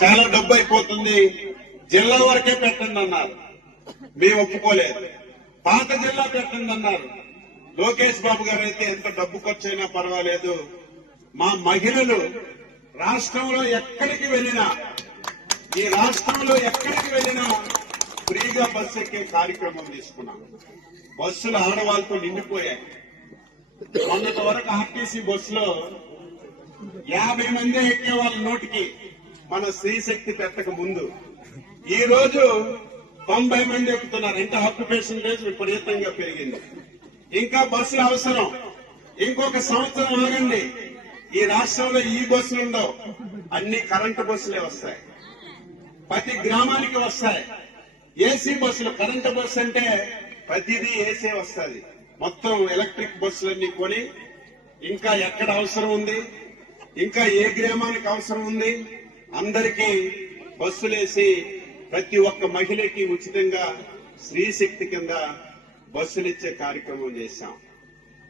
చాలా డబ్బు అయిపోతుంది, జిల్లా వరకే పెట్టండి అన్నారు. మేము ఒప్పుకోలేదు. పాత జిల్లా పెట్టండి అన్నారు. లోకేష్ బాబు గారు అయితే ఎంత డబ్బు ఖర్చైనా పర్వాలేదు, మా మహిళలు రాష్ట్రంలో ఎక్కడికి వెళ్ళినా, ఈ రాష్ట్రంలో ఎక్కడికి వెళ్ళినా ఫ్రీగా బస్సు ఎక్కే కార్యక్రమం తీసుకున్నాం. బస్సులు ఆడవాళ్ళతో నిండిపోయాయి. మొన్నటి వరకు ఆర్టీసీ బస్సులో 50 మంది ఎక్కే వాళ్ళ నోటికి మన స్త్రీశక్తి పెట్టక ముందు ఈ రోజు 90 మంది ఎక్కుతున్నారు. అంటే ఆక్యుపేషన్ రేట్ విపరీతంగా పెరిగింది. ఇంకా బస్సులు అవసరం. ఇంకొక సంవత్సరం ఆగండి, ఈ రాష్ట్రంలో ఈ బస్సులు ఉండవు, అన్ని కరెంటు బస్సులే వస్తాయి. ప్రతి గ్రామానికి వస్తాయి ఏసీ బస్సులు. కరెంటు బస్సు అంటే ప్రతిదీ ఏసీ వస్తుంది. మొత్తం ఎలక్ట్రిక్ బస్సులన్నీ కొని ఇంకా ఎక్కడ అవసరం ఉంది, ఇంకా ఏ గ్రామానికి అవసరం ఉంది, అందరికీ బస్సులేసి ప్రతి ఒక్క మహిళకి ఉచితంగా స్త్రీశక్తి కింద బస్సులు ఇచ్చే కార్యక్రమం చేశాం.